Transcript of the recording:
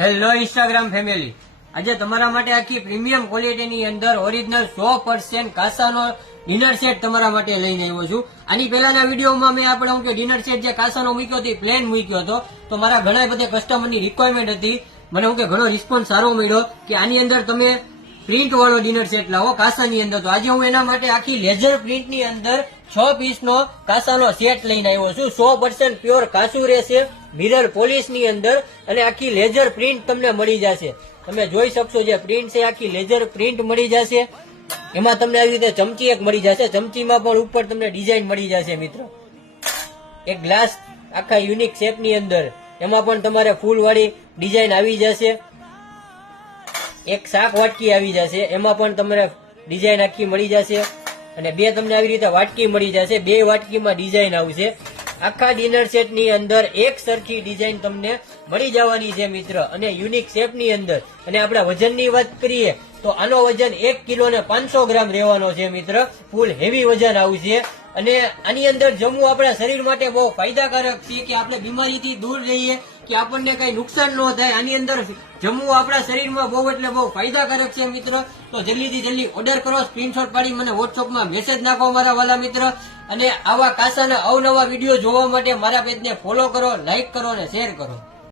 Hello Instagram family આજે તમારા માટે આખી પ્રીમિયમ ક્વોલિટીની અંદર ઓરિજિનલ સો પર્સન્ટ કાસાનો ડિનર સેટ તમારા માટે લઈને આવ્યો છું. આની પહેલાના વિડીયોમાં મેં આપણે હું કે ડિનર સેટ જે કાસાનો મૂક્યો હતો પ્લેન મૂક્યો હતો. તો મારા ઘણા બધા કસ્ટમરની રિક્વાયરમેન્ટ હતી. મને હું કે ઘણો રિસ્પોન્સ સારો મળ્યો કે આની અંદર તમે પ્રિન્ટ વાળો ડિનર સેટ લાવો કાસાની અંદર. તો આજે હું એના માટે આખી લેઝર પ્રિન્ટની અંદર છ પીસનો કાસાનો સેટ લઈને આવ્યો છું. સો પર્સન્ટ પ્યોર કાસુ રહેશે મિરર પોલિશની અંદર, અને આખી લેઝર પ્રિન્ટ તમને મળી જશે. તમે જોઈ શકશો જે પ્રિન્ટ છે, આખી લેઝર પ્રિન્ટ મળી જશે. એમાં તમને આવી રીતે ચમચી એક મળી જશે. ચમચીમાં પણ ઉપર તમને ડિઝાઇન મળી જશે મિત્રો. એક ગ્લાસ આખા યુનિક શેપની અંદર. એમાં પણ તમારે ફૂલ વાળી ડિઝાઇન આવી જશે. એક શાક વાટકી આવી જશે, એમાં પણ તમને ડિઝાઇન આખી મળી જશે અને બે તમને આવી રીતે વાટકી મળી જશે, બે વાટકીમાં ડિઝાઇન આવશે. આખા ડિનર સેટની અંદર એક સરખી ડિઝાઇન તમને મળી જવાની છે મિત્ર, અને યુનિક શેપની અંદર. અને આપણે વજનની વાત કરીએ તો આનો વજન એક કિલો ને પાંચસો ગ્રામ રહેવાનો છે મિત્ર. ફૂલ હેવી વજન આવશે અને આની અંદર જમવું આપણા શરીર માટે બહુ ફાયદાકારક છે કે આપણે બીમારીથી દૂર રહીએ, કે આપણને કઈ નુકસાન ન થાય. આની અંદર જમવું આપણા શરીરમાં બહુ એટલે બહુ ફાયદાકારક છે મિત્ર. તો જલ્દીથી જલ્દી ઓર્ડર કરો સ્ક્રીનશોટ પાડી મને વોટ્સઅપમાં મેસેજ નાખો મારા વાલા મિત્ર. અને આવા કાસાના અવનવા વીડિયો જોવા માટે મારા પેજને ફોલો કરો લાઇક કરો અને શેર કરો.